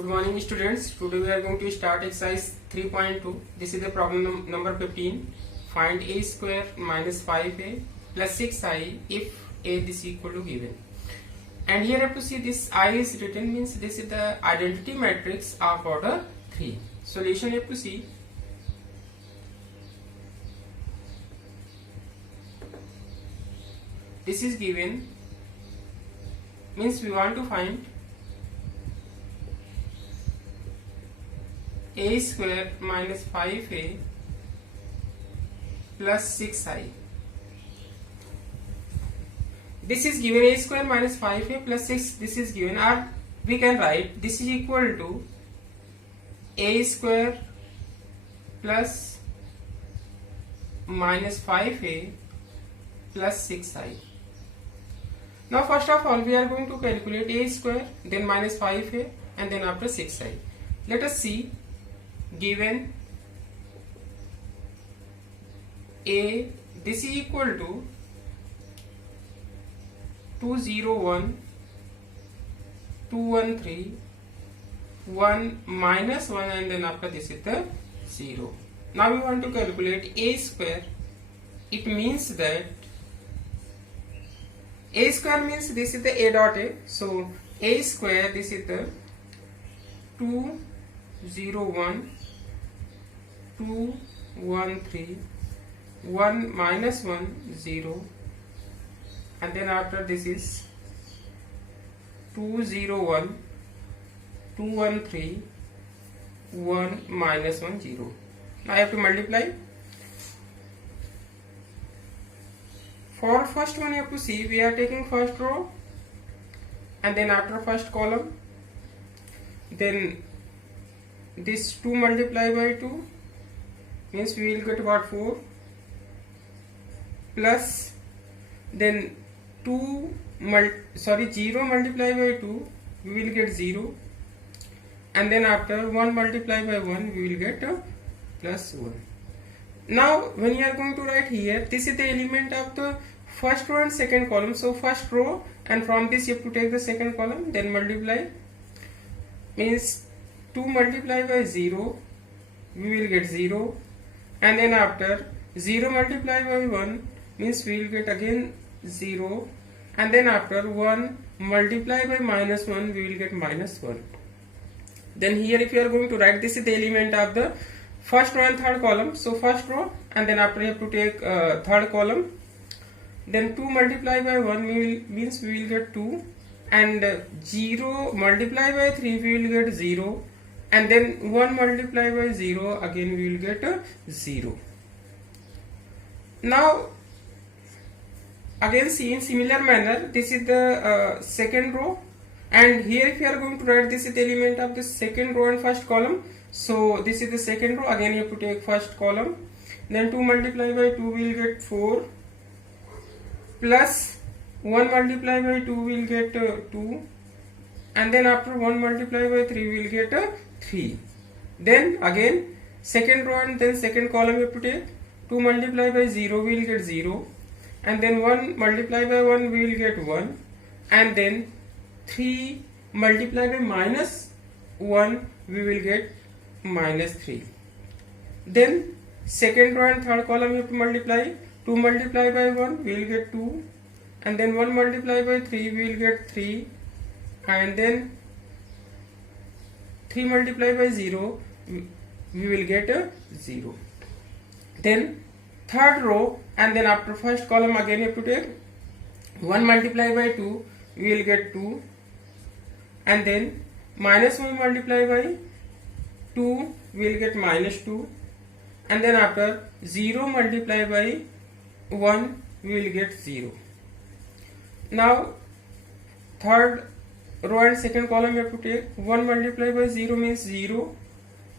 Good morning students. Today we are going to start exercise 3.2. This is the problem number 15. Find a square minus 5a plus 6i if a is equal to given. And here you have to see this I is written means this is the identity matrix of order 3. Solution you have to see. This is given means we want to find a square minus 5a plus 6i. This is given a square minus 5a plus 6. This is given, or we can write this is equal to a square plus minus 5a plus 6i. Now first of all we are going to calculate a square, then minus 5a, and then after 6i. Let us see. Given a, this is equal to 201, 213, 1 minus 1, and then after this is the 0. Now we want to calculate a square. It means that a square means this is the a dot a. So a square, this is the 201, 213, 1 minus 1, 0, and then after this is 201, 213, 1 minus 1, 0. Now I have to multiply. For first one you have to see, we are taking first row and then after first column, then this 2 multiplied by 2 means we will get about 4 plus then 0 multiplied by 2 we will get 0, and then after 1 multiplied by 1 we will get plus 1. Now when you are going to write here, this is the element of the first row and second column. So first row, and from this you have to take the second column, then multiply, means 2 multiplied by 0 we will get 0, and then after 0 multiplied by 1 means we will get again 0, and then after 1 multiplied by minus 1 we will get minus 1. Then here if you are going to write, this is the element of the first row and third column. So first row, and then after you have to take third column, then 2 multiplied by 1 means we will get 2, and 0 multiplied by 3 we will get 0, and then 1 multiplied by 0 again we will get 0. Now again see in similar manner, this is the second row, and here if you are going to write, this is the element of the second row and first column. So this is the second row, again you have to take first column, then 2 multiplied by 2 we will get 4 plus 1 multiplied by 2 we will get 2, and then after 1 multiplied by 3 we will get 3. Then again second row and then second column you have to take. 2 multiplied by 0 we will get 0, and then 1 multiplied by 1 we will get 1, and then 3 multiplied by minus 1 we will get minus 3. Then second row and third column you have to multiply. 2 multiplied by 1 we will get 2, and then 1 multiplied by 3 we will get 3, and then 3 multiplied by 0 we will get 0. Then third row, and then after first column again you have to take 1 multiplied by 2 we will get 2, and then minus 1 multiplied by 2 we will get minus 2, and then after 0 multiplied by 1 we will get 0. Now third row and second column you have to take 1 multiplied by 0 means 0,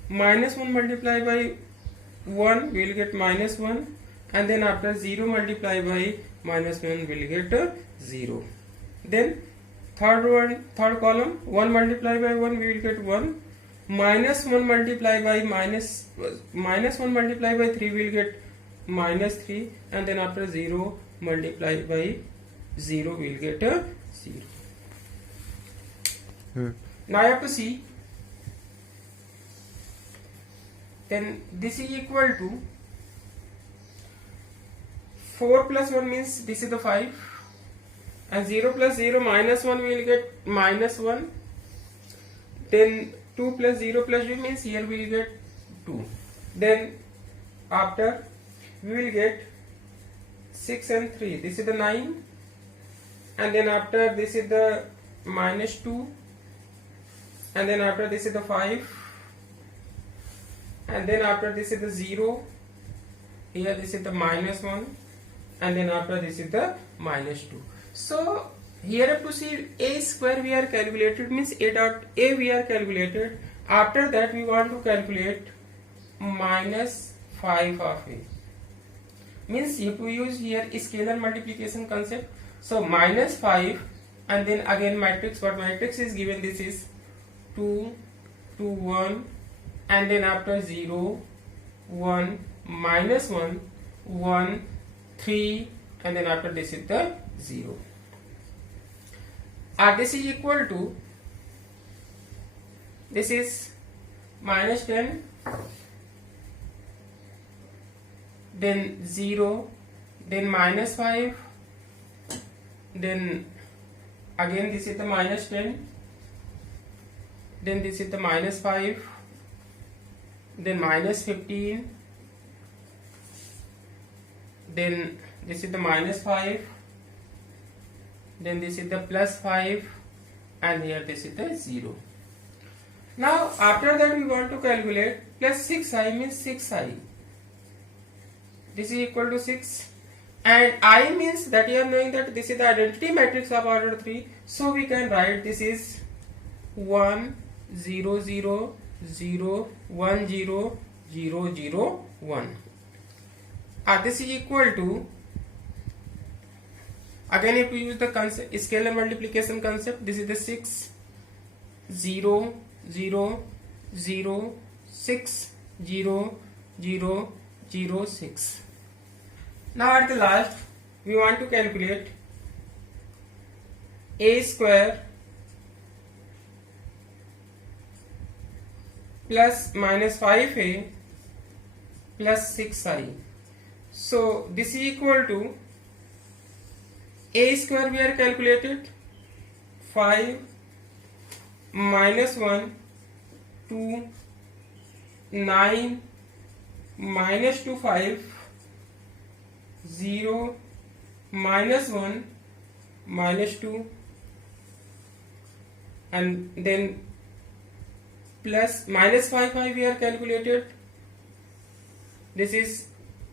minus 1 multiplied by 1 we will get minus 1, and then after 0 multiplied by minus 1 we will get 0. Then third row and third column, 1 multiplied by 1 we will get 1, minus 1 multiplied by minus 1 multiplied by 3 we will get minus 3, and then after 0 multiplied by 0 we will get a 0. Now I have to see then this is equal to 4 plus 1 means this is the 5, and 0 plus 0 minus 1 we will get minus 1, then 2 plus 0 plus 2 means here we will get 2, then after we will get 6 and 3, this is the 9, and then after this is the minus 2, and then after this is the 5, and then after this is the 0, here this is the minus 1, and then after this is the minus 2. So here have to see a square we are calculated, means a dot a we are calculated. After that we want to calculate minus 5 of a, means you have to use here scalar multiplication concept. So minus 5, and then again matrix, what matrix is given, this is 2 2 1, and then after 0 1 minus 1 1 3, and then after this is the 0. This is equal to, this is minus 10, then 0, then minus 5, then again this is the minus 10, then this is the minus 5, then minus 15, then this is the minus 5, then this is the plus 5, and here this is the 0. Now after that we want to calculate plus 6i, means 6i, this is equal to 6, and I means that you are knowing that this is the identity matrix of order 3, so we can write this is 1 0 0 0 1 0 0 0 1. This is equal to, again if we use the concept scalar multiplication concept, this is the 6 0 0 0 6 0 0 0 6. Now at the last we want to calculate a square plus minus 5a plus 6i. So this is equal to, a square we are calculated 5 minus 1 2 9 minus 2 5 0 minus 1 minus 2, and then plus minus 5 we are calculated, this is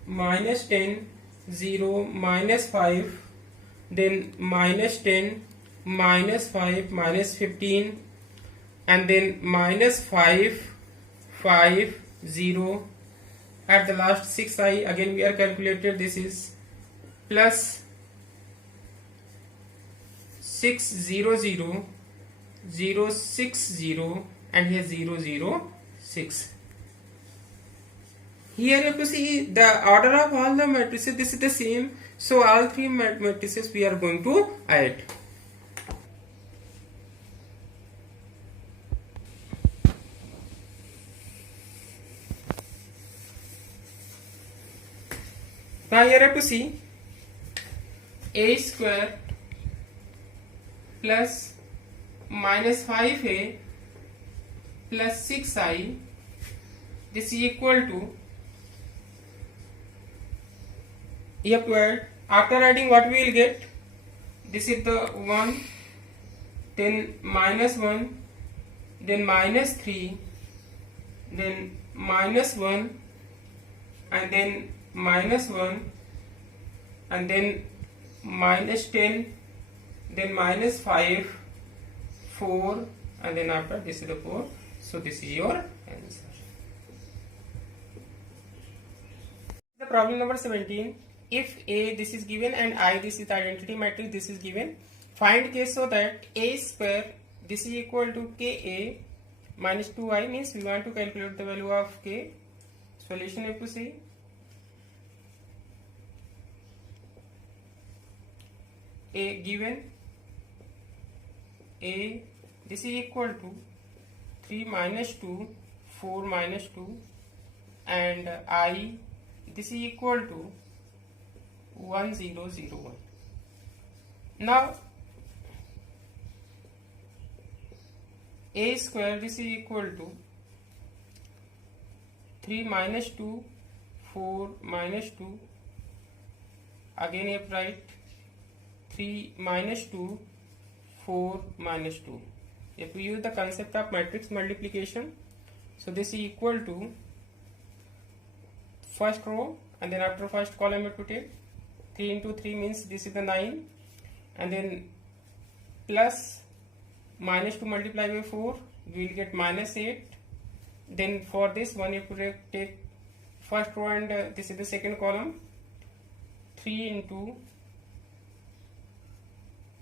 minus 10 0 minus 5, then minus 10 minus 5 minus 15, and then minus 5 5 0, at the last 6i again we are calculated, this is plus 6 0 0 0 6 0, and here 0 0 6. Here you have to see the order of all the matrices, this is the same, so all three matrices we are going to add. Now here you have to see a square plus minus 5a plus 6i, this is equal to, you have to add, after adding what we will get, this is the 1, then minus 1, then minus 3, then minus 1, and then minus 1, and then minus 10, then minus 5 4, and then after this is the 4, so this is your answer. The problem number 17, if a this is given and I this is the identity matrix, this is given, find k so that a square this is equal to ka minus 2i, means we want to calculate the value of k. Solution you have to see, a given a this is equal to 3 minus 2 4 minus 2 and I, this is equal to 1001. Now a square, this is equal to 3 minus 2, 4 minus 2, again upright, 3 minus 2, 4 minus 2. If we use the concept of matrix multiplication, so this is equal to first row, and then after first column you have to take 3 into 3 means this is the 9, and then plus minus 2 multiplied by 4, we will get minus 8. Then for this one you have to take first row and this is the second column, 3 into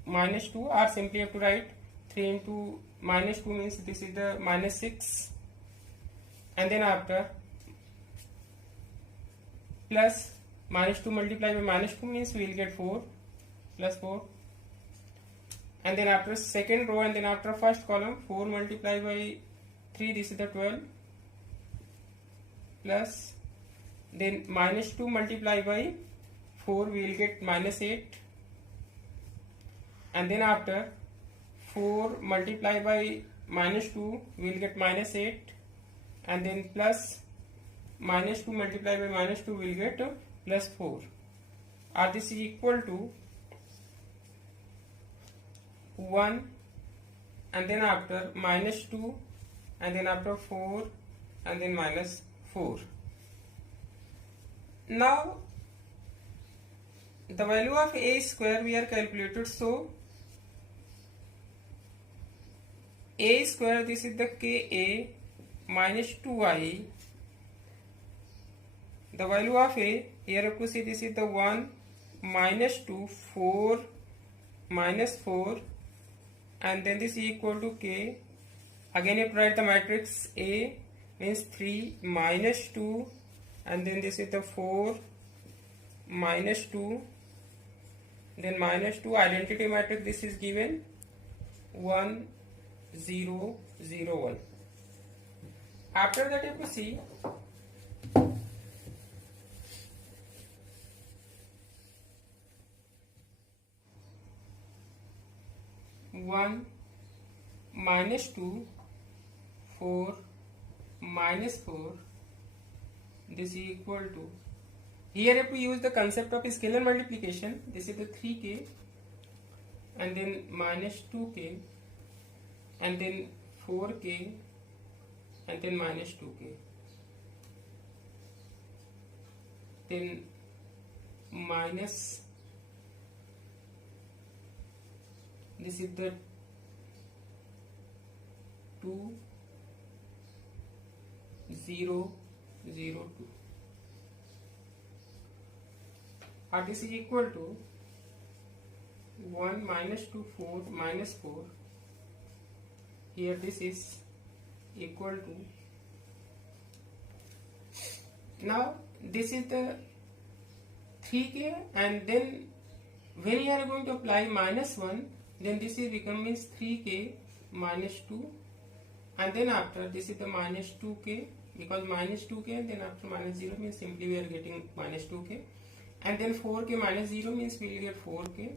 minus 2, or simply you have to write 3 into minus 2 means this is the minus 6, and then after plus minus 2 multiplied by minus 2 means we will get 4 plus 4, and then after second row and then after first column 4 multiplied by 3, this is the 12, plus then minus 2 multiplied by 4 we will get minus 8, and then after 4 multiplied by minus 2 we will get minus 8, and then plus minus 2 multiplied by minus 2 we will get plus 4, or this is equal to 1, and then after minus 2, and then after 4, and then minus 4. Now the value of a square we are calculated, so a square, this is the ka minus 2I, the value of a, here you have to see this is the 1 minus 2, 4 minus 4, and then this is equal to k. Again you have to write the matrix A means 3 minus 2, and then this is the 4 minus 2, then minus 2, identity matrix, this is given 1 0 0 1. After that you have to see 1 minus 2, 4 minus 4, this is equal to, here if we use the concept of scalar multiplication, this is the 3k, and then minus 2k, and then 4k, and then minus 2k, then minus, this is the 2 0 0 2, or this is equal to 1 minus 2 4 minus 4, here this is equal to, now this is the 3k, and then when you are going to apply minus 1, then this is becomes 3k minus 2, and then after this is the minus 2k, because minus 2k and then after minus 0 means simply we are getting minus 2k, and then 4k minus 0 means we will get 4k,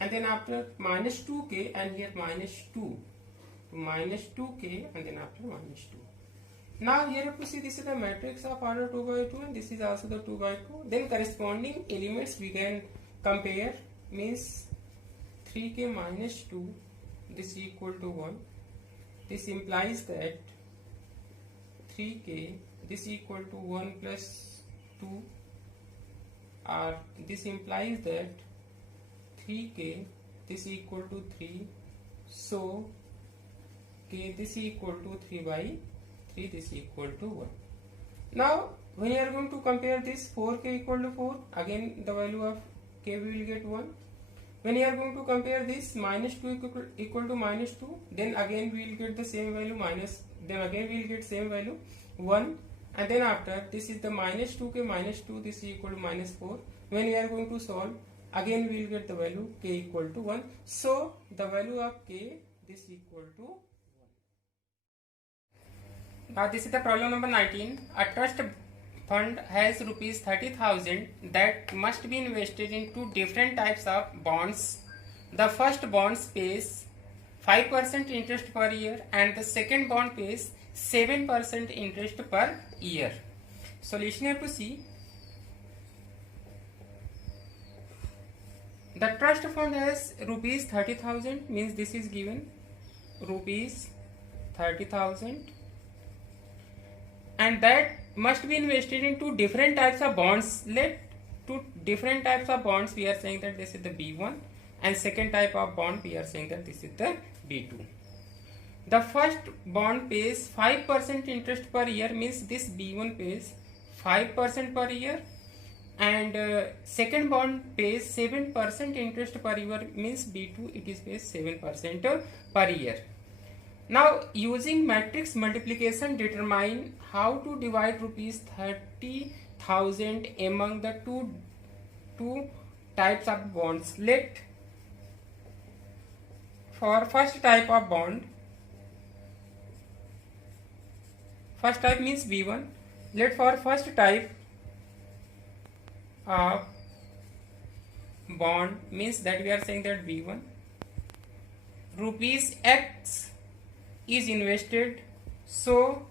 and then after minus 2k and here minus 2, minus 2k, and then after minus 2. Now here you have to see this is the matrix of order 2 by 2, and this is also the 2 by 2. Then corresponding elements we can compare, means 3k minus 2, this is equal to 1. This implies that 3k, this is equal to 1 plus 2, or this implies that 3k, this is equal to 3, so k, this is equal to 3 by 3, this is equal to 1. Now when you are going to compare this 4k equal to 4, again the value of k we will get 1. When you are going to compare this minus 2 equal to minus 2, then again we will get the same value minus, then again we will get same value 1, and then after this is the minus 2k minus 2, this is equal to minus 4. When we are going to solve, again we will get the value k equal to 1. So the value of k, this equal to 1. This is the problem number 19. A trust fund has rupees 30,000 that must be invested in two different types of bonds. The first bond pays 5% interest per year and the second bond pays 7% interest per year. Solution you have to see. The trust fund has rupees 30,000, means this is given rupees 30,000, and that must be invested in two different types of bonds. Let two different types of bonds, we are saying that this is the B1, and second type of bond we are saying that this is the B2. The first bond pays 5% interest per year, means this B1 pays 5% per year, and second bond pays 7% interest per year, means B2 it is pays 7% per year. Now using matrix multiplication, determine how to divide rupees 30,000 among the two types of bonds. Let for first type of bond, first type means B1, let for first type of bond, means that we are saying that B1, rupees X is invested. So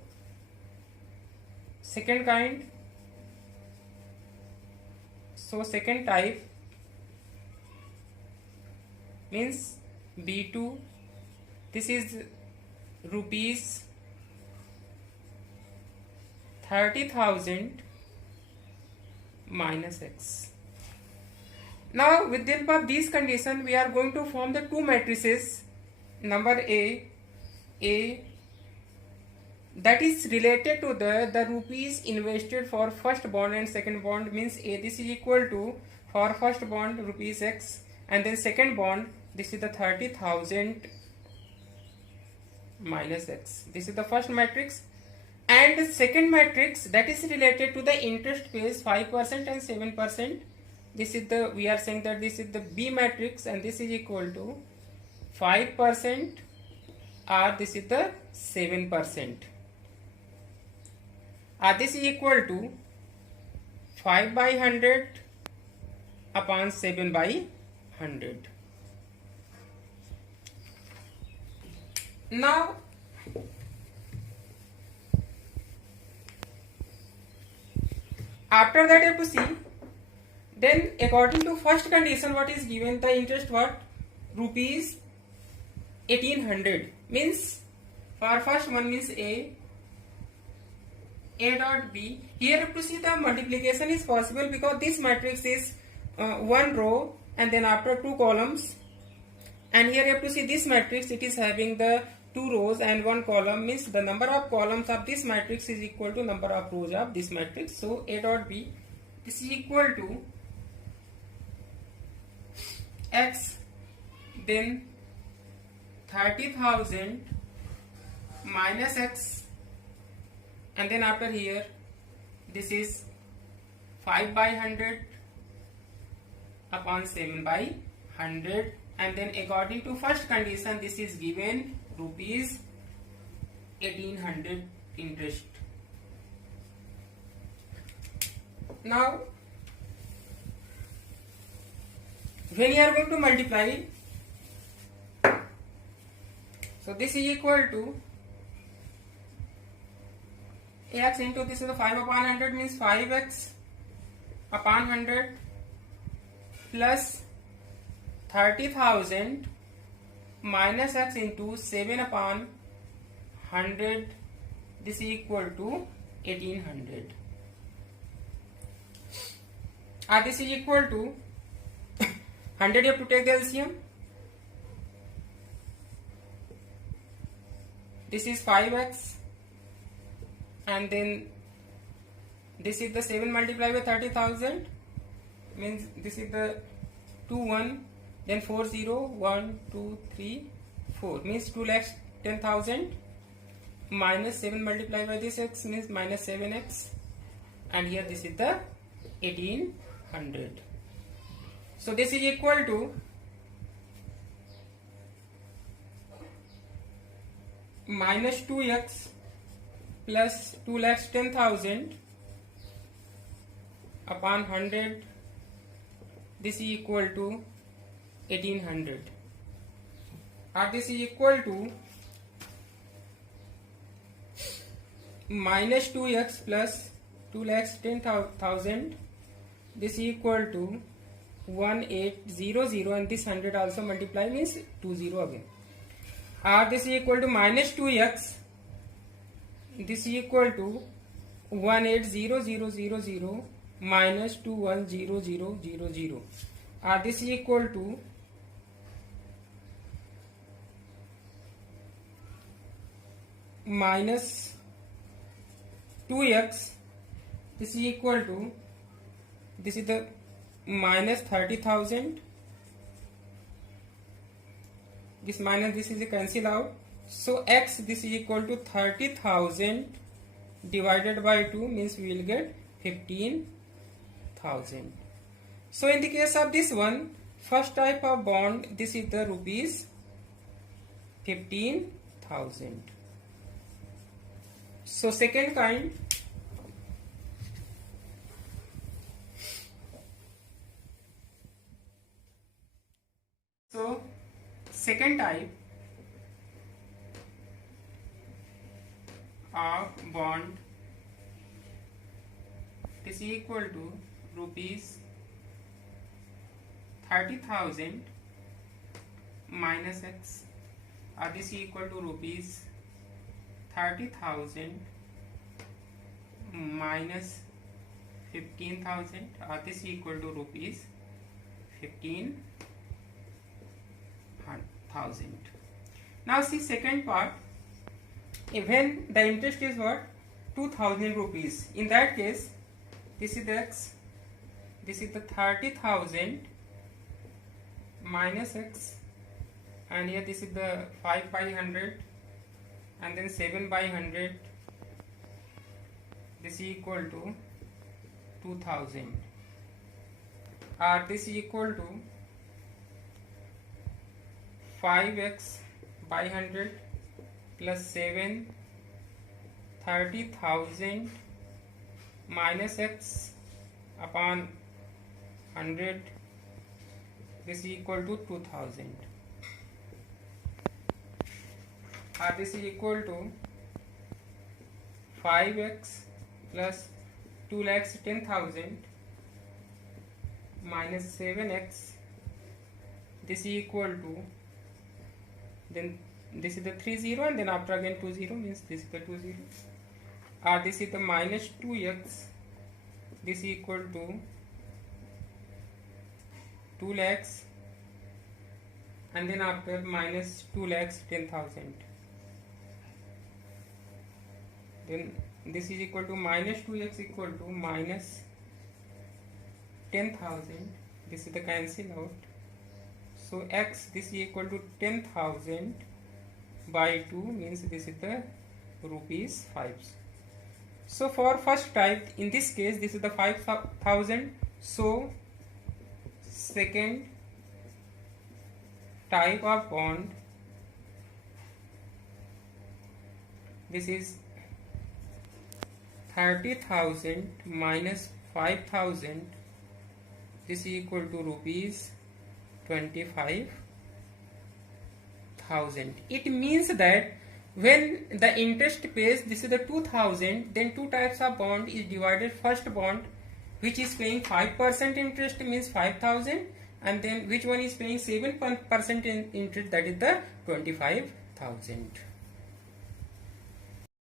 second kind, so second type means B2, this is rupees 30,000 minus X. Now with the help of these conditions we are going to form the two matrices. Number A that is related to the rupees invested for first bond and second bond, means A, this is equal to for first bond rupees X, and then second bond this is the 30,000 minus X. This is the first matrix, and the second matrix that is related to the interest pays 5% and 7%. This is the, we are saying that this is the B matrix, and this is equal to 5% or this is the 7%. This is equal to 5 by 100 upon 7 by 100. Now after that you have to see, then according to first condition what is given, the interest what, rupees 1800, means for first one means A dot B. Here you have to see the multiplication is possible because this matrix is one row and then after two columns, and here you have to see this matrix, it is having the two rows and one column, means the number of columns of this matrix is equal to number of rows of this matrix. So A dot B, this is equal to X, then 30,000 minus X, and then after here this is 5 by 100 upon 7 by 100, and then according to first condition this is given rupees 1800 interest. Now when you are going to multiply, so this is equal to X into this is the 5 upon 100, means 5X upon 100 plus 30,000 minus X into 7 upon 100, this is equal to 1800. This is equal to 100, you have to take the LCM. This is 5X, and then this is the 7 multiplied by 30,000, means this is the 2 1, then 4 0, 1 2 3 4, means 2,10,000 minus 7 multiplied by this X, means minus 7X, and here this is the 1800. So this is equal to minus 2X plus 2,10,000 upon 100, this is equal to 1800, or this is equal to minus 2x plus 2,10,000, this is equal to 1800, and this 100 also multiply means 20 again, or this is equal to minus 2x, this is equal to 180000 minus 210000, or this is equal to minus 2x, this is equal to, this is the minus 30,000, this minus this is a cancel out, so x this is equal to 30,000 divided by 2 means we will get 15,000. So in the case of this one, first type of bond, this is the rupees 15,000. So second kind, so second type of bond, this is equal to rupees 30,000 minus x, or this is equal to rupees 30,000 minus 15,000, or this is equal to rupees 15,000. Now see second part, when the interest is what, 2,000 rupees, in that case this is the x, this is the 30,000 minus x, and here this is the 5 by 100 and then 7 by 100, this is equal to 2,000, or this is equal to 5x by 100 plus 7, 30,000 minus x upon 100, this is equal to 2,000, or this is equal to 5x plus 2,10,000 minus 7x, this is equal to, then this is the 30 and then after again 20 means this is the 20, or this is the minus 2x, this is equal to 2 lakhs and then after minus 2,10,000, then this is equal to minus 2x equal to minus 10,000, this is the cancel out, so x this is equal to 10,000 by 2 means this is the rupees 5. So for first type, in this case this is the 5,000, so second type of bond, this is 30,000 minus 5,000, this is equal to rupees 25,000. It means that when the interest pays, this is the 2,000, then two types of bond is divided. First bond which is paying 5% interest means 5,000, and then which one is paying 7% interest, that is the 25,000.